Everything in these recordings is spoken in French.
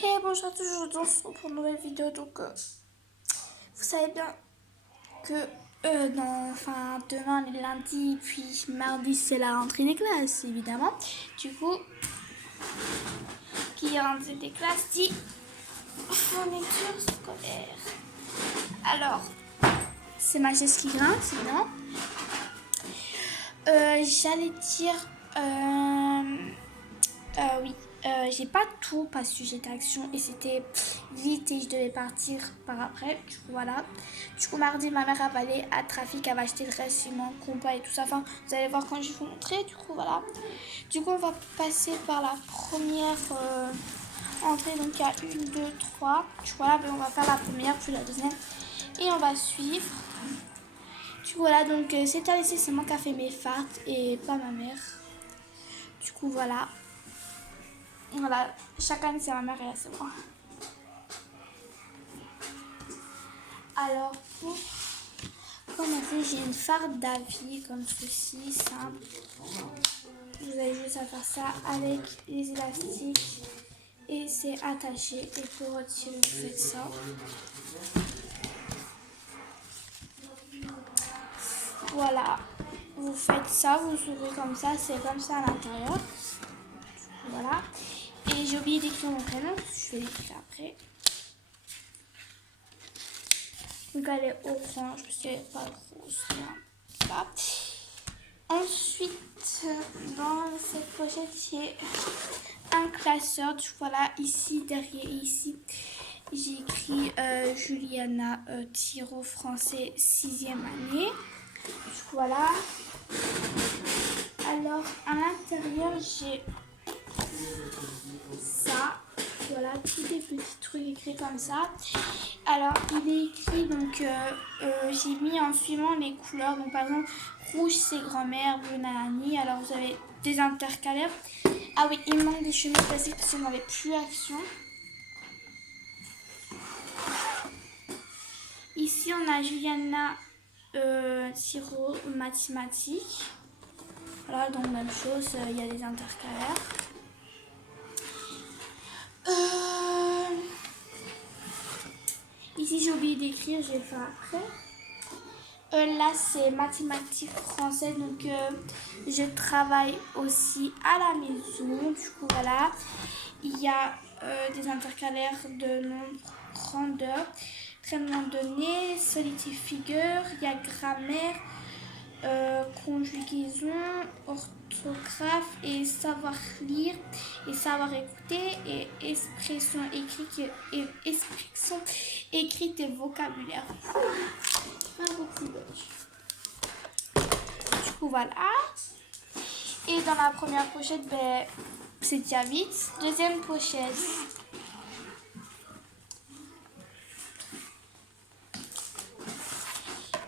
Et bonjour à tous, aujourd'hui on se retrouve pour une nouvelle vidéo. Donc vous savez bien que demain on est lundi, puis mardi c'est la rentrée des classes évidemment. Du coup, qui est rentrée des classes dit fourniture scolaire. Alors, c'est ma chaise qui grince évidemment. J'allais dire oui, j'ai pas tout parce que j'étais action et c'était vite et je devais partir par après. Du coup, voilà. Du coup, mardi, ma mère va aller à Trafic, elle va acheter le reste, ciment, compas et tout ça. Enfin, vous allez voir quand je vais vous montrer. Du coup, voilà. Du coup, on va passer par la première entrée. Donc, il y a 1, 2, 3. Du coup, voilà, on va faire la première, puis la deuxième. Et on va suivre. Du coup, voilà. Donc, cette année-ci, c'est moi qui a fait mes farces et pas ma mère. Du coup, voilà. Voilà, chaque année c'est ma mère et là c'est moi. Alors pour commencer, j'ai une farde d'avis comme ceci, simple. Vous avez juste à faire ça avec les élastiques et c'est attaché. Et pour retirer, vous faites ça. Voilà, vous faites ça, vous ouvrez comme ça, c'est comme ça à l'intérieur. Voilà. Et j'ai oublié d'écrire mon prénom, je vais l'écrire après. Donc elle est orange parce qu'elle n'est pas rose. Voilà. Ensuite, dans cette pochette, j'ai un classeur. Donc voilà, ici, derrière, ici, j'ai écrit Juliana Thiraud, français 6e année. Donc voilà. Alors, à l'intérieur, j'ai ça. Voilà, tous des petits trucs écrits comme ça. Alors, il est écrit, donc j'ai mis en suivant les couleurs. Donc, par exemple, rouge, c'est grand-mère, bleu, nanani. Alors, vous avez des intercalaires. Ah oui, il me manque des chemises classiques parce qu'on n'avait plus action. Ici, on a Juliana Thiraud, mathématiques. Voilà, donc même chose, il y a des intercalaires. Ici, j'ai oublié d'écrire, j'ai fait après. Là, c'est mathématiques français, donc je travaille aussi à la maison. Du coup, voilà. Il y a des intercalaires de nombre, grandeur, traitement de données, solitif figure, il y a grammaire, conjugaison, orthographe et savoir lire et savoir écouter et expression écrite et vocabulaire. Un beaucoup du coup voilà. Et dans la première pochette, c'est déjà vite. Deuxième pochette.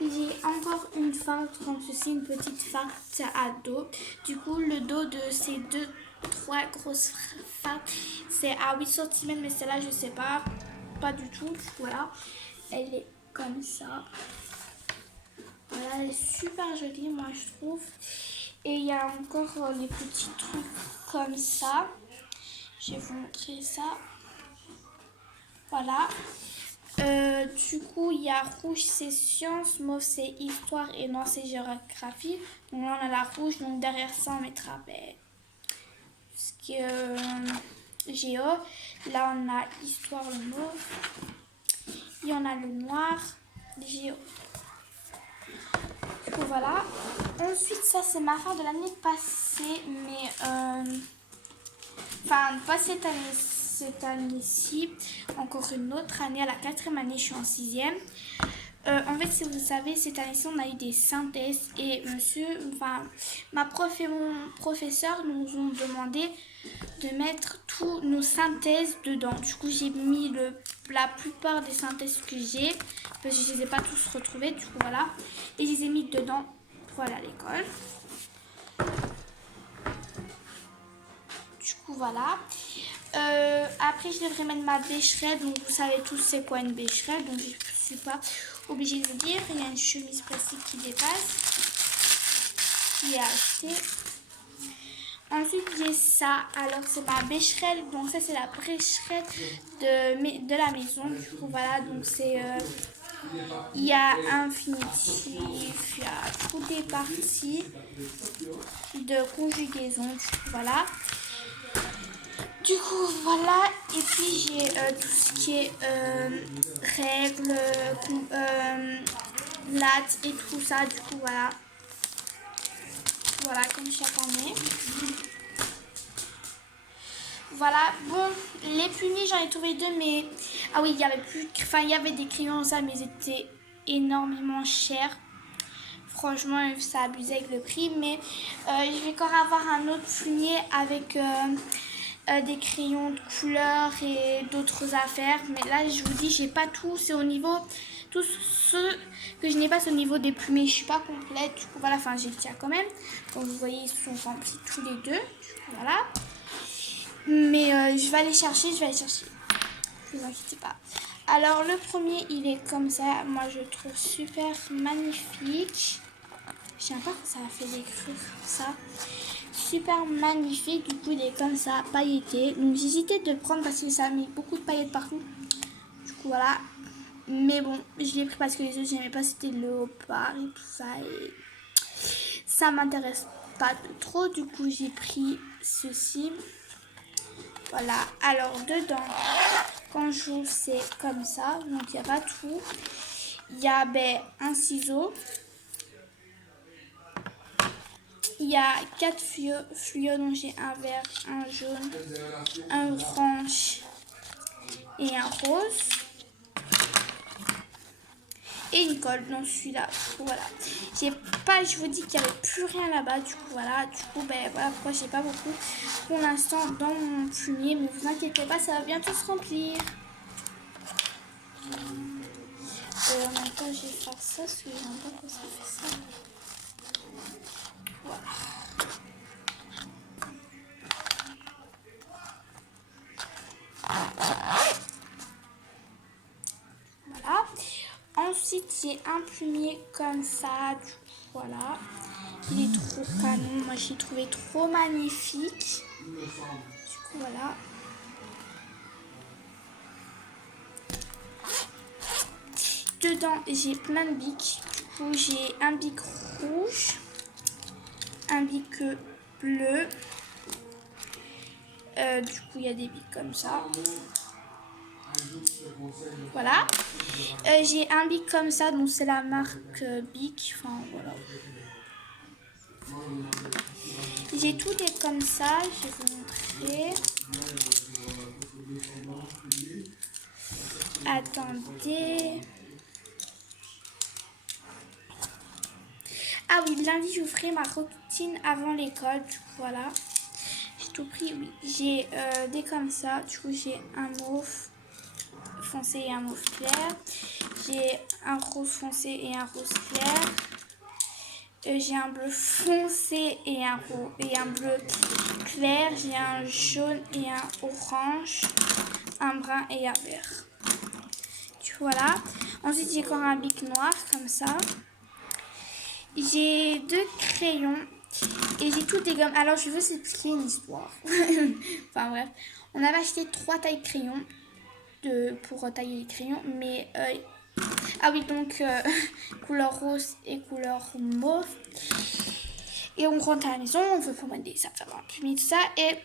J'ai encore une farde comme ceci, une petite farde à dos. Du coup, le dos de ces trois grosses fardes, c'est à 8 cm, mais celle-là, je sais pas du tout. Voilà, elle est comme ça. Voilà, elle est super jolie, moi, je trouve. Et il y a encore les petits trucs comme ça. Je vais vous montrer ça. Voilà. Du coup, il y a rouge, c'est sciences, mauve, c'est histoire et noir, c'est géographie. Donc là, on a la rouge. Donc derrière ça, on mettra ce qui est géo. Là, on a histoire, le mauve. Et on a le noir, les géo. Du coup, voilà. Ensuite, ça, c'est ma farde de l'année passée. Mais, enfin, pas cette année. Cette année-ci, encore une autre année, à la 4e année, je suis en 6e. En fait, si vous savez, cette année-ci, on a eu des synthèses et ma prof et mon professeur nous ont demandé de mettre tous nos synthèses dedans. Du coup, j'ai mis la plupart des synthèses que j'ai, parce que je ne les ai pas tous retrouvées, du coup, voilà. Et je les ai mis dedans pour aller à l'école. Du coup, voilà. Après, je devrais mettre ma bêcherette. Donc, vous savez tous c'est quoi une bêcherette. Donc, je ne suis pas obligée de vous dire. Il y a une chemise plastique qui dépasse, qui est achetée. Ensuite, j'ai ça. Alors, c'est ma bécherelle. Donc, ça, c'est la bécherelle de la maison. Du coup, voilà. Donc, c'est... il y a infinitif, il y a toutes les parties de conjugaison. Du coup, voilà. Du coup, voilà. Et puis, j'ai tout ce qui est règles, lattes et tout ça. Du coup, voilà. Voilà, comme chaque année. Voilà, bon, les plumies, j'en ai trouvé deux, mais... Ah oui, il y avait plus... Enfin, il y avait des crayons, ça, mais ils étaient énormément chers. Franchement, ça abusait avec le prix, mais je vais encore avoir un autre plumier avec des crayons de couleur et d'autres affaires. Mais là, je vous dis, j'ai pas tout, c'est au niveau... Tout ce que je n'ai pas, c'est au niveau des plumiers, je suis pas complète. Du coup, voilà, enfin, j'ai le tien quand même. Donc, vous voyez, ils sont remplis tous les deux. Du coup, voilà. Mais je vais aller chercher, Ne vous inquiétez pas. Alors le premier, il est comme ça. Moi, je le trouve super magnifique. Je sais pas que ça a fait d'écrire comme ça. Super magnifique. Du coup, il est comme ça, pailleté. Donc j'hésitais de le prendre parce que ça a mis beaucoup de paillettes partout. Du coup, voilà. Mais bon, je l'ai pris parce que les autres, j'aimais pas. C'était le léopard et tout ça. Et ça m'intéresse pas trop. Du coup, j'ai pris ceci. Voilà, alors dedans, quand j'ouvre, c'est comme ça. Donc, il n'y a pas tout. Il y a un ciseau. Il y a 4 fluos. Donc, j'ai un vert, un jaune, un orange et un rose. Et une colle dans celui-là. Voilà. Je vous dis qu'il n'y avait plus rien là-bas. Du coup, voilà. Du coup, voilà pourquoi j'ai pas beaucoup pour l'instant dans mon plumier. Mais vous inquiétez pas, ça va bientôt se remplir. En même temps, je vais faire ça parce que j'aime pas quand ça fait ça. Voilà. Voilà. Ensuite, j'ai un plumier comme ça. Du coup, voilà. Il est trop canon. Moi, j'ai trouvé trop magnifique. Du coup, voilà. Dedans, j'ai plein de bics. Du coup, j'ai un bic rouge, un bic bleu. Du coup, il y a des bics comme ça. Voilà. J'ai un bic comme ça, donc c'est la marque Bic. Enfin, voilà. J'ai tout des comme ça, je vais vous montrer. Attendez. Ah oui, lundi, je vous ferai ma routine avant l'école. Du coup, voilà. J'ai tout pris, oui. J'ai des comme ça. Du coup, j'ai un mauve foncé et un mauve clair. J'ai un rose foncé et un rose clair. J'ai un bleu foncé et un bleu clair. J'ai un jaune et un orange. Un brun et un vert. Du coup, voilà. Ensuite, j'ai encore un bic noir comme ça. J'ai 2 crayons et j'ai toutes des gommes. Alors, je veux vous expliquer une histoire. Enfin, bref. On avait acheté 3 tailles de crayons pour tailler les crayons. Mais, ah oui, donc, couleur rose et couleur mauve. Et on rentre à la maison, on veut prendre des affaires imprimer tout ça. Et,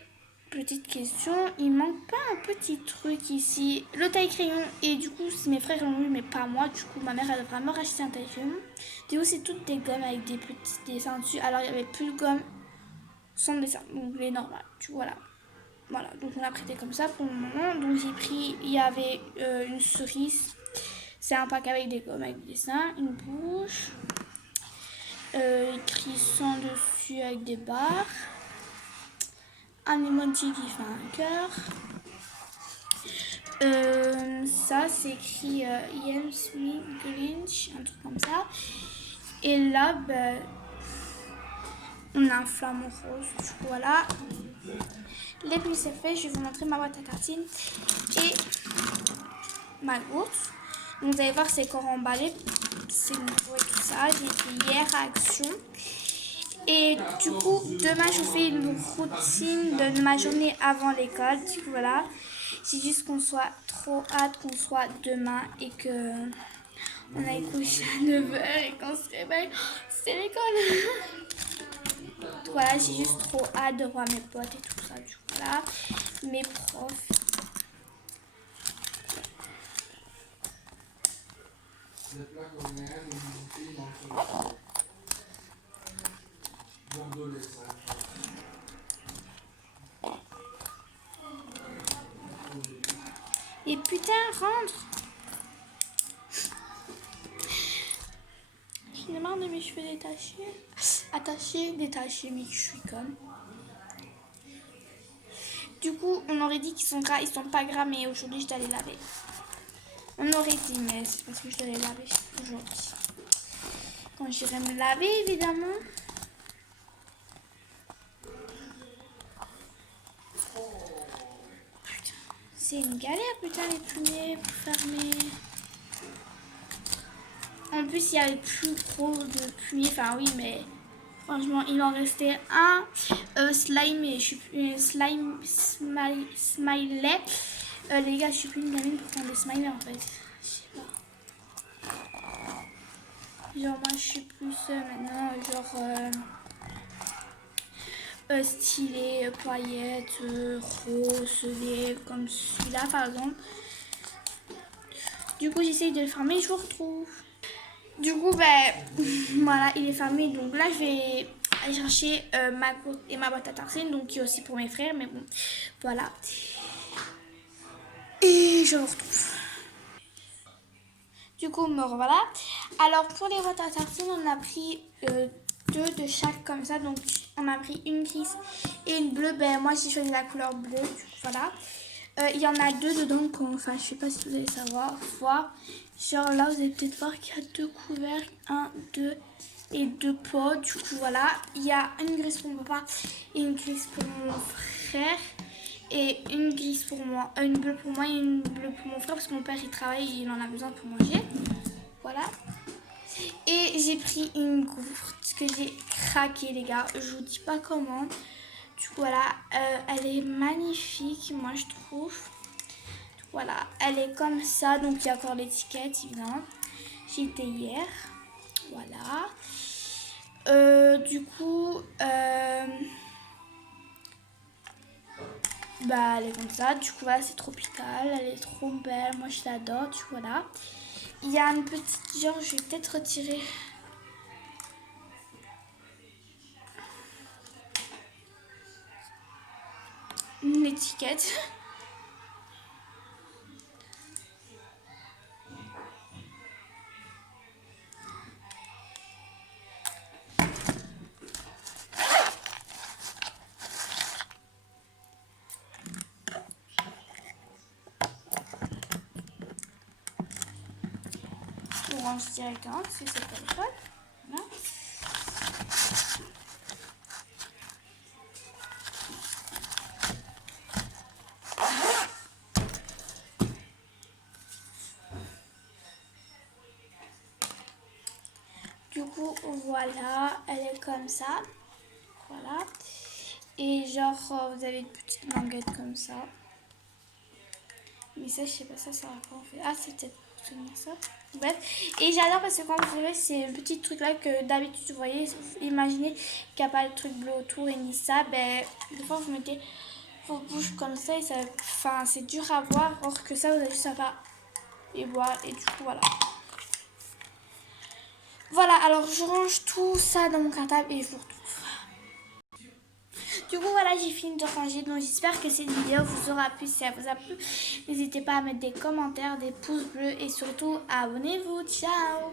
petite question, il manque pas un petit truc ici. Le taille-crayon, et du coup, mes frères l'ont eu, mais pas moi. Du coup, ma mère, elle devrait me racheter un taille-crayon. Du coup, c'est toutes des gommes avec des petits dessins dessus. Alors, il n'y avait plus de gommes sans dessin, donc les normales. Du coup, voilà. Voilà, donc on a prêté comme ça pour le moment. Donc, j'ai pris, il y avait une cerise. C'est un pack avec des gommes avec des dessins, une bouche. Écrit sans dessus avec des barres. Un emoji qui fait un cœur. Ça, c'est écrit Ian Sweet Grinch, un truc comme ça. Et là, on a un flamant rose. Du coup, voilà. Les pluies, c'est fait. Je vais vous montrer ma boîte à tartines et ma gourde. Donc, vous allez voir, c'est encore emballé. C'est nouveau et tout ça. J'ai été hier à Action. Et du coup, demain, je vous fais une routine de ma journée avant l'école. Du coup, voilà. J'ai juste qu'on soit trop hâte qu'on soit demain et que on aille coucher à 9h et qu'on se réveille. C'est l'école. Voilà, j'ai juste trop hâte de voir mes potes et tout ça. Du coup, voilà. Mes profs. Et putain, rentre. J'en ai marre de mes cheveux détachés. Attachés, détachés, mais je suis comme. Du coup, on aurait dit qu'ils sont gras, ils sont pas gras, mais aujourd'hui je dois les laver. On aurait dit, mais c'est parce que je dois les laver aujourd'hui. Quand j'irai me laver, évidemment. Putain, c'est une galère, putain, les plumiers pour fermer. En plus, il y avait plus trop de plumiers. Enfin, oui, mais franchement, il en restait un slime. Et je suis plus slime smiley. Les gars, je suis plus une gamine pour faire des smileys en fait. Je sais pas. Genre, moi, je suis plus maintenant, genre. Stylé, paillettes, rose, comme celui-là par exemple. Du coup, j'essaye de le fermer, je vous retrouve. Du coup, ben voilà, il est fermé. Donc là, je vais aller chercher ma courte et ma boîte à tartines, donc qui est aussi pour mes frères, mais bon, voilà. Et je vous retrouve. Du coup, me revoilà. Alors, pour les boîtes à tartines, on a pris deux de chaque comme ça. Donc, on a pris une grise et une bleue. Ben, moi, j'ai choisi la couleur bleue. Du coup, voilà. Il y en a deux dedans. Enfin, je sais pas si vous allez voir. Genre là, vous allez peut-être voir qu'il y a deux couvercles. Un, deux et deux pots. Du coup, voilà. Il y a une grise pour mon papa et une grise pour mon frère. Et une grise pour moi, une bleue pour moi et une bleue pour mon frère parce que mon père il travaille et il en a besoin pour manger. Voilà. Et j'ai pris une gourde que j'ai craqué les gars. Je vous dis pas comment. Du coup voilà, elle est magnifique moi je trouve. Voilà, elle est comme ça. Donc il y a encore l'étiquette évidemment. J'ai été hier. Voilà. Du coup... bah elle est comme ça, du coup voilà c'est tropical, elle est trop belle, moi je l'adore, du coup voilà. Il y a une petite, genre je vais peut-être retirer une étiquette. On range directement parce que c'est pas le téléphone. Voilà. Du coup, voilà, elle est comme ça. Voilà. Et genre, vous avez une petite languette comme ça. Mais ça, je sais pas, ça va pas en fait. Ah, c'est peut-être pour tenir ça. Bref. Et j'adore parce que quand vous voyez ces petits trucs là que d'habitude vous voyez, imaginez qu'il n'y a pas de truc bleu autour et ni ça, ben, des fois vous mettez vos bouches comme ça et ça, enfin, c'est dur à voir. Or que ça, vous avez juste à faire et voir. Et du coup, voilà. Voilà, alors je range tout ça dans mon cartable et je vous retrouve. Du coup voilà, j'ai fini de ranger, donc j'espère que cette vidéo vous aura plu. Si ça vous a plu, n'hésitez pas à mettre des commentaires, des pouces bleus et surtout abonnez-vous. Ciao!